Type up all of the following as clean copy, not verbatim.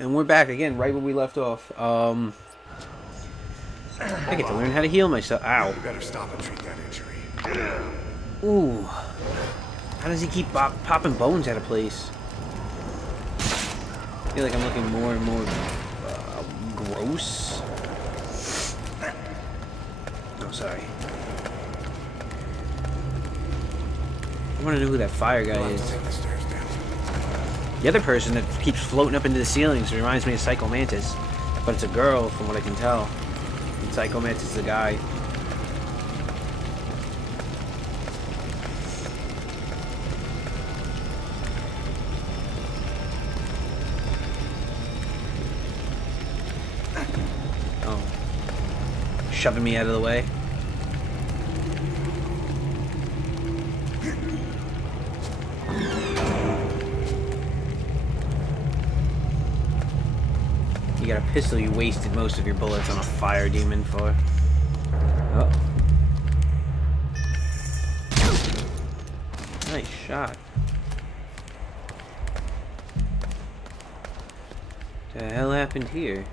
And we're back again, right where we left off. I get to learn how to heal myself. Ow. You better stop and treat that injury. Ooh. How does he keep popping bones out of place? I feel like I'm looking more and more gross. Oh, sorry. I want to know who that fire guy is. The other person that keeps floating up into the ceilings reminds me of Psycho Mantis. But it's a girl, from what I can tell. And Psycho Mantis is a guy. Oh. Shoving me out of the way. You got a pistol you wasted most of your bullets on a fire demon for. Oh. Nice shot. What the hell happened here?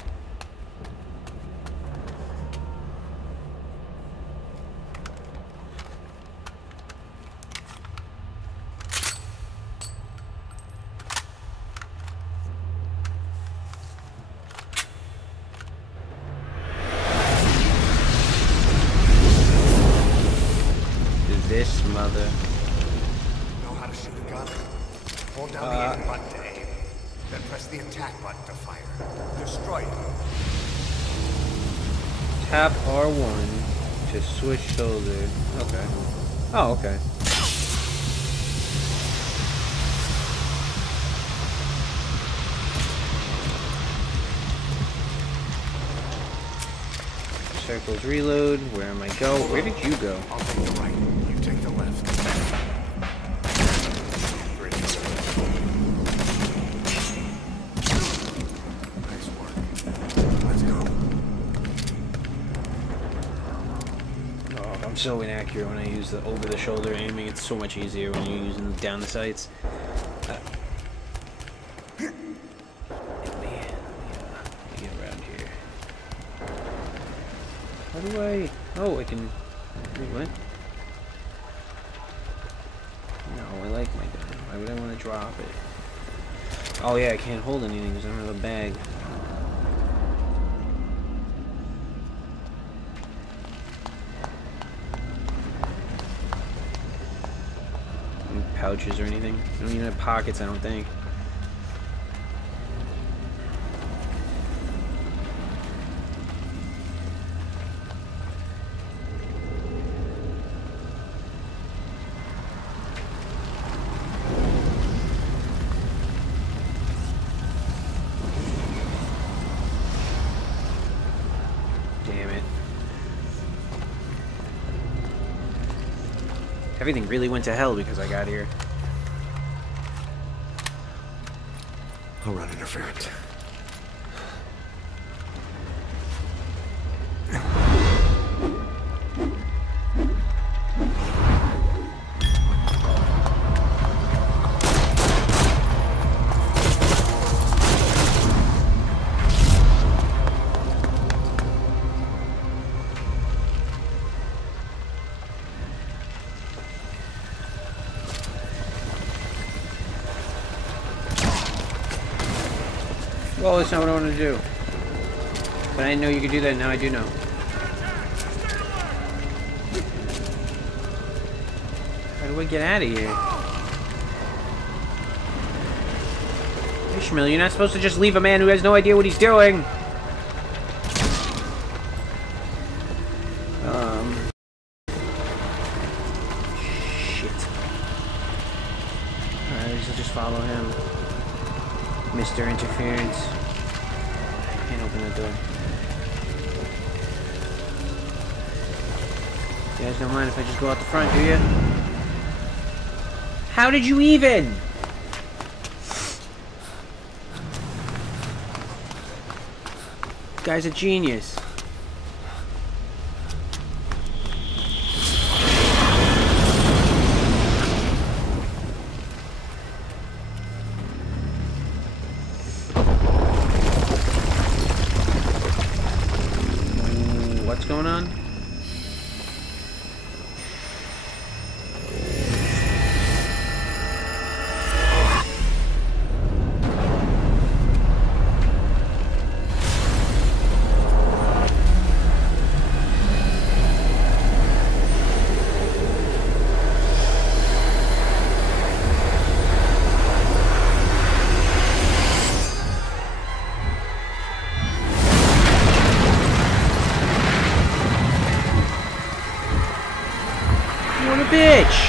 This mother. Know how to shoot a gun? Hold down the aim button to aim. Then press the attack button to fire. Destroy it. Tap R1 to switch shoulder. Okay. Oh, okay. Circles reload. Where am I go? Where did you go? I'll take the right. You take the left. Nice work. Let's go. Oh, I'm so inaccurate when I use the over-the-shoulder aiming. It's so much easier when you're using down the sights. Let me get around here. How do I... Oh, I can... Wait, what? No, I like my gun. Why would I want to drop it? Oh yeah, I can't hold anything because I don't have a bag. Any pouches or anything? I don't even have pockets, I don't think. Everything really went to hell because I got here. I'll run interference. Well, that's not what I want to do. But I didn't know you could do that, now I do know. How do I get out of here? Ishmael, you're not supposed to just leave a man who has no idea what he's doing! Shit. Alright, I guess I'll just follow him. Mr. Interference. Can't open the door. You guys don't mind if I just go out the front, do you? How did you even? Guy's a genius. going on? What a bitch!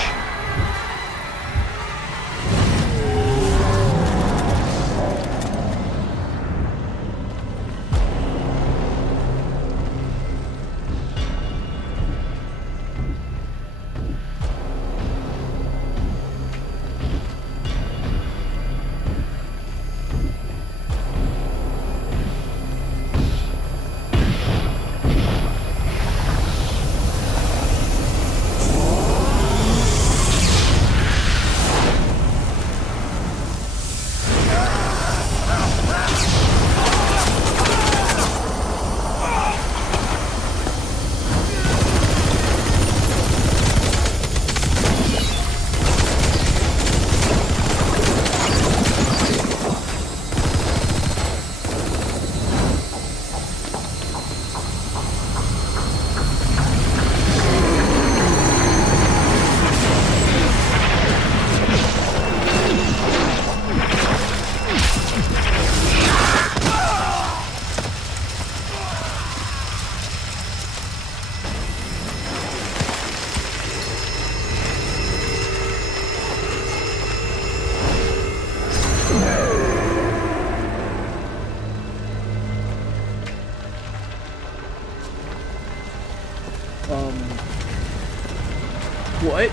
What?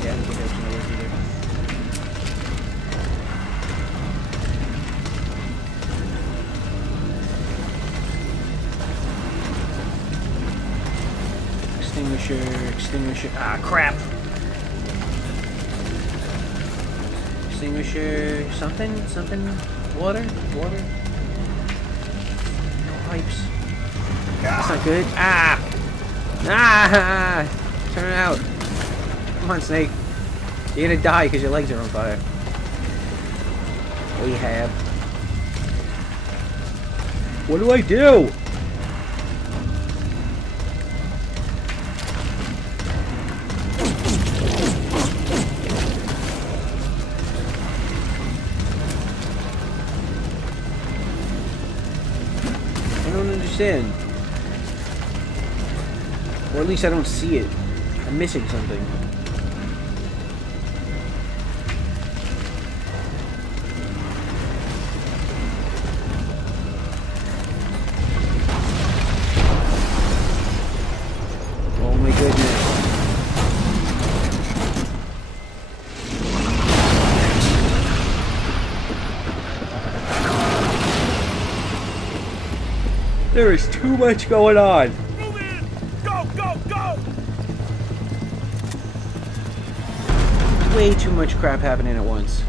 Yeah, I don't think that's gonna work either. Extinguisher. Ah, crap! Extinguisher. Something. Water. No pipes. That's not good. Ah! Turn it out. Come on, Snake. You're gonna die because your legs are on fire. Ahab. What do I do? I don't understand. Or at least I don't see it. I'm missing something. Oh my goodness. There is too much going on. Way too much crap happening at once.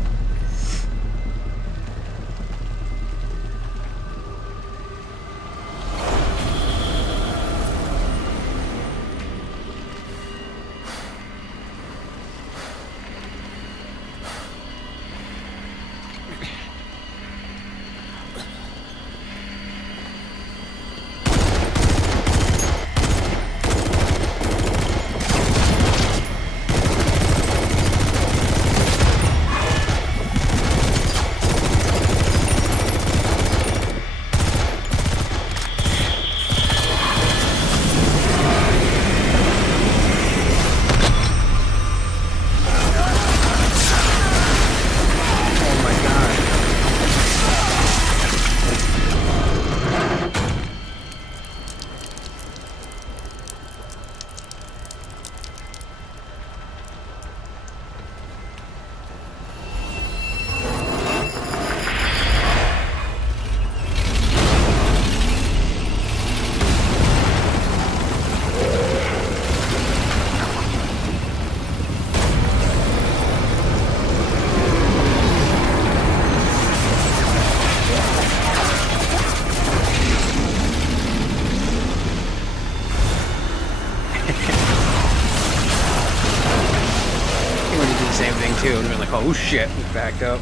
same thing too. I'd have been like, oh shit, backed up.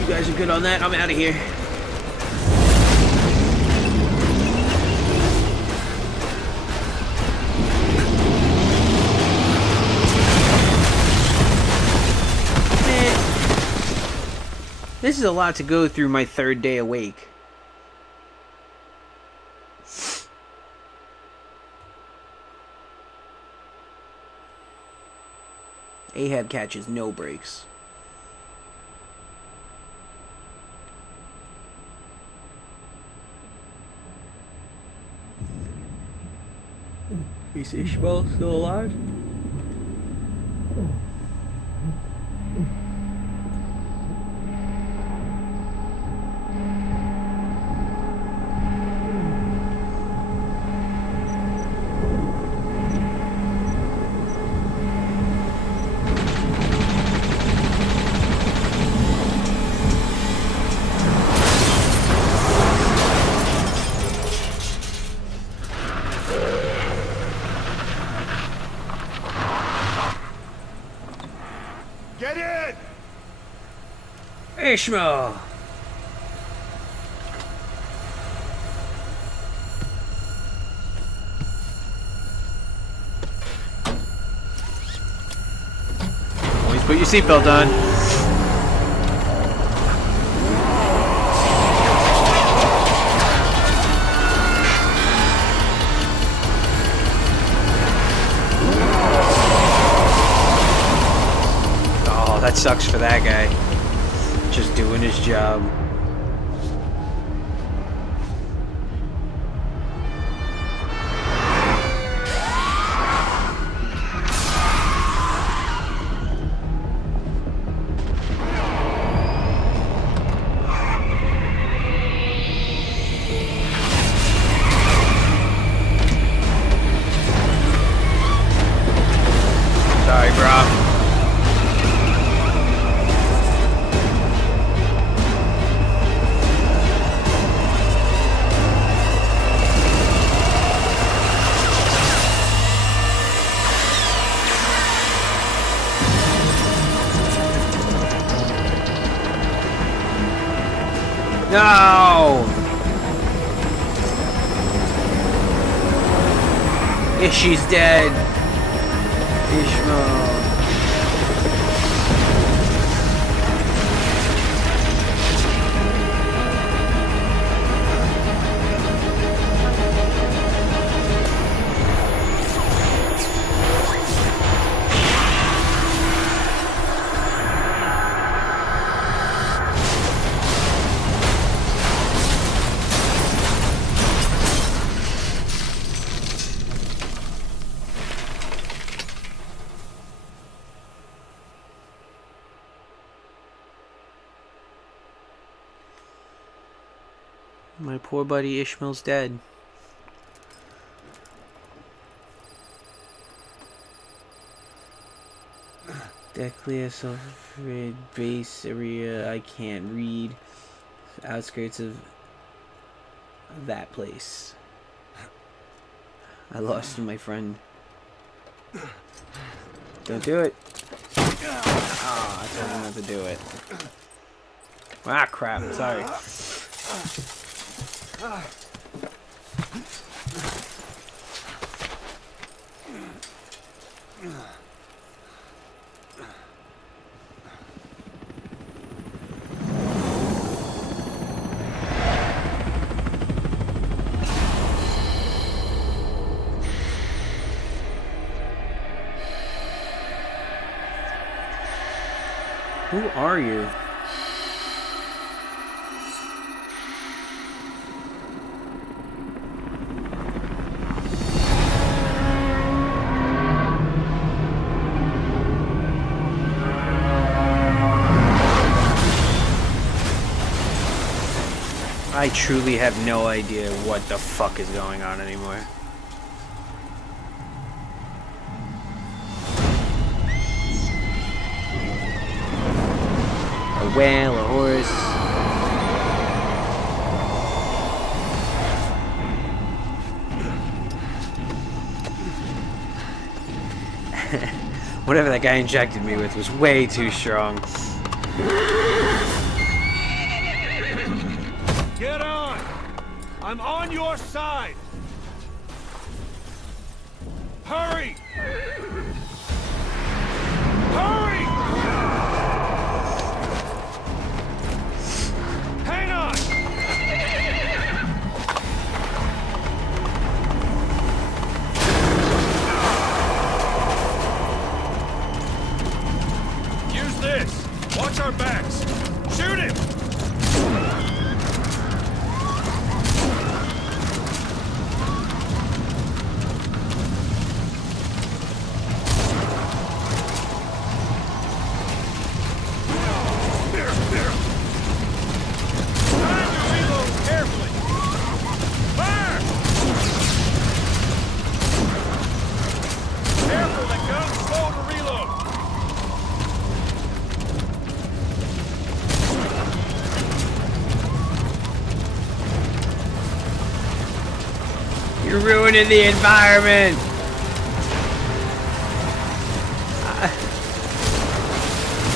You guys are good on that. I'm out of here. This is a lot to go through my third day awake. Ahab catches no breaks. Is Ishmael still alive? Get in! Ishmael! Always put your seatbelt on. That sucks for that guy. Just doing his job. Sorry, bro. No! She's dead. Ishmael. My poor buddy Ishmael's dead. Declius of base area I can't read. Outskirts of that place. I lost my friend. Don't do it. Ah, I told him not to do it. Ah, crap. Sorry. Who are you? I truly have no idea what the fuck is going on anymore. A whale, a horse. Whatever that guy injected me with was way too strong. Get on! I'm on your side! Hurry! Hurry! Hang on! Use this! Watch our backs! Shoot him! You're ruining the environment!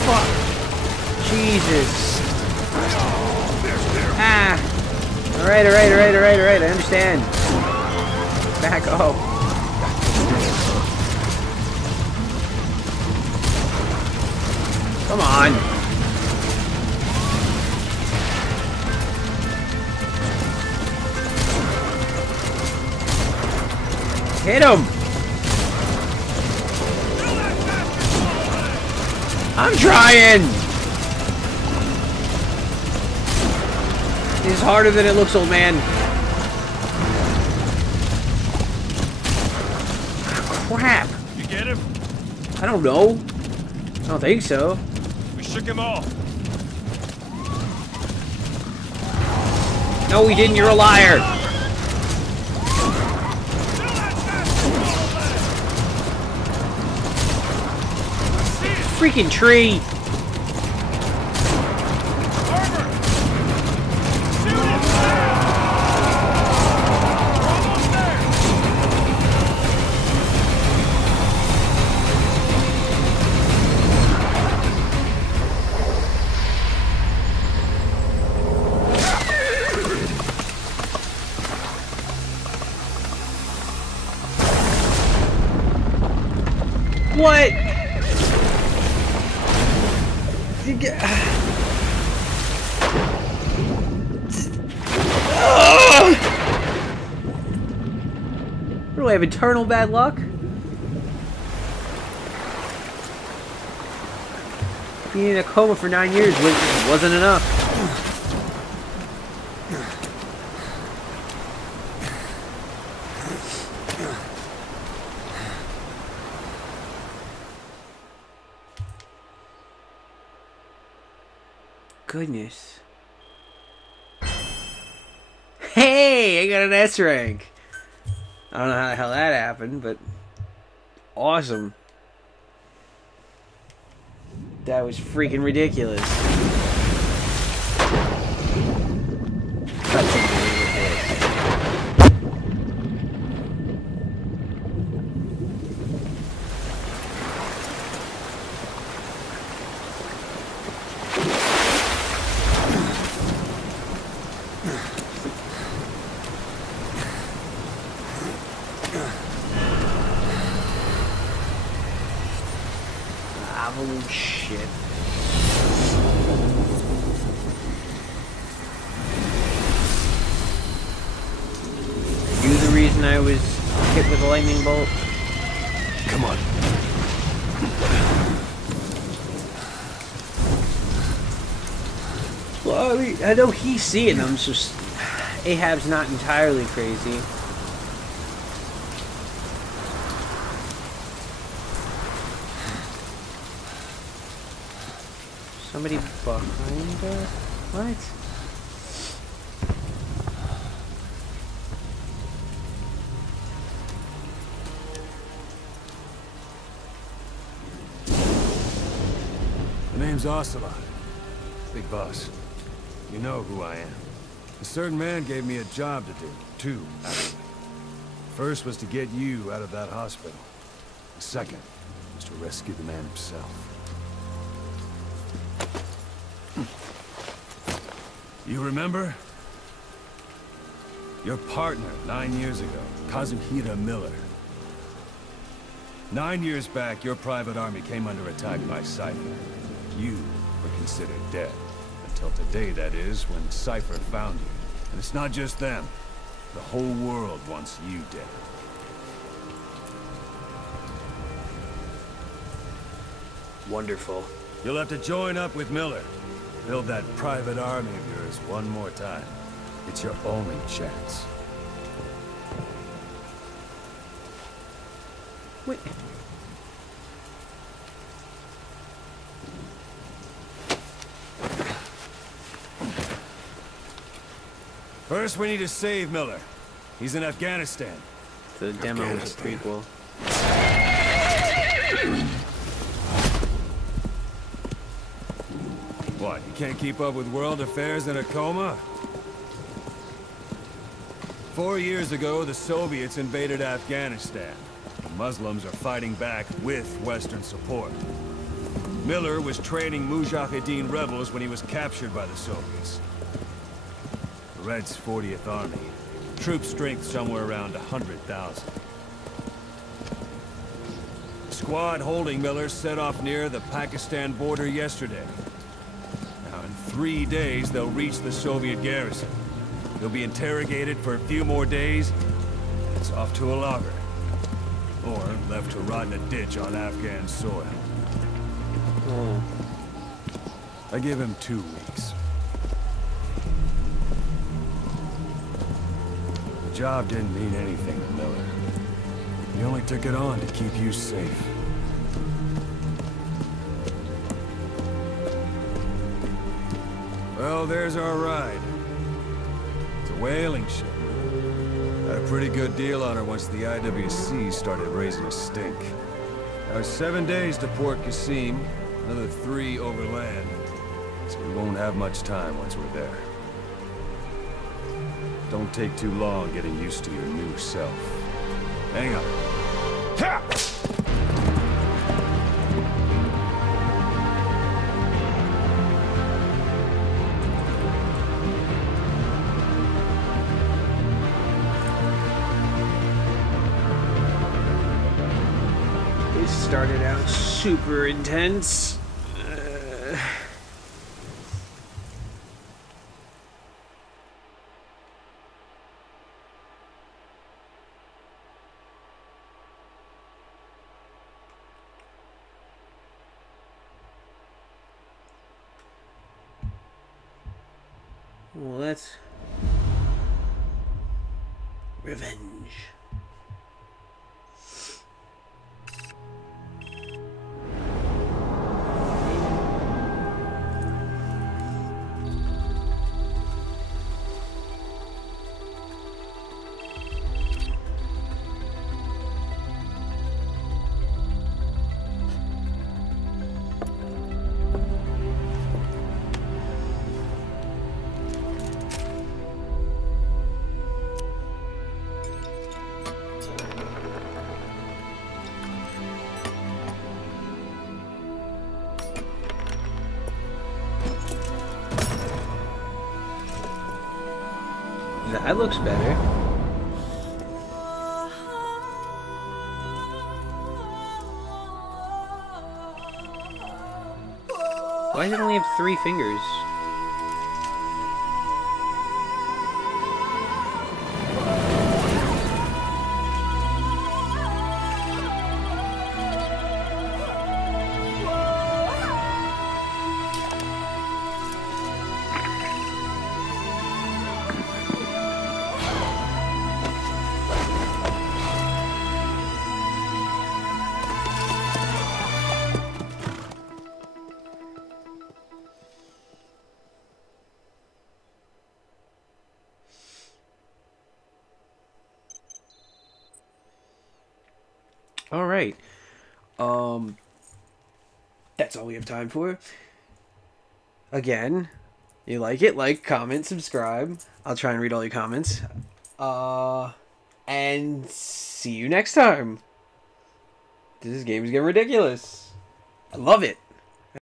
Fuck. Jesus. Ah! Alright, I understand. Back up. Come on. Hit him! I'm trying! It's harder than it looks, old man. Ah, crap! You get him? I don't know. I don't think so. We shook him off. No, we didn't. You're a liar. Freaking tree! What? What do I have, eternal bad luck? Being in a coma for 9 years wasn't enough. Goodness. Hey, I got an S rank. I don't know how the hell that happened, but awesome. That was freaking ridiculous. Oh shit. You the reason I was hit with a lightning bolt? Come on. Well, I mean, I know he's seeing them, so Ahab's not entirely crazy. Somebody behind her? What? The name's Ocelot. Big boss. You know who I am. A certain man gave me a job to do. Two, actually. First was to get you out of that hospital. The second was to rescue the man himself. You remember? Your partner 9 years ago, Kazuhira Miller. 9 years back, your private army came under attack by Cypher. You were considered dead. Until today, that is, when Cypher found you. And it's not just them. The whole world wants you dead. Wonderful. You'll have to join up with Miller. Build that private army of yours one more time. It's your only chance. Wait. First, we need to save Miller. He's in Afghanistan. The demo is a prequel. What, you can't keep up with world affairs in a coma? 4 years ago, the Soviets invaded Afghanistan. The Muslims are fighting back with Western support. Miller was training Mujahideen rebels when he was captured by the Soviets. The Reds' 40th Army. Troop strength somewhere around 100,000. The squad holding Miller set off near the Pakistan border yesterday. Now, in 3 days, they'll reach the Soviet garrison. He'll be interrogated for a few more days, and it's off to a lager. Or left to rot in a ditch on Afghan soil. Oh. I give him 2 weeks. The job didn't mean anything to Miller. He only took it on to keep you safe. Well, there's our ride. It's a whaling ship. Had a pretty good deal on her once the IWC started raising a stink. Now it's 7 days to Port Qasim, another 3 overland. So we won't have much time once we're there. Don't take too long getting used to your new self. Hang on. Ha! It started out super intense. Well, that's revenge. That looks better. Why does it only have 3 fingers? All right. That's all we have time for. Again, you like it, like, comment, subscribe. I'll try and read all your comments. And see you next time. This game is getting ridiculous. I love it.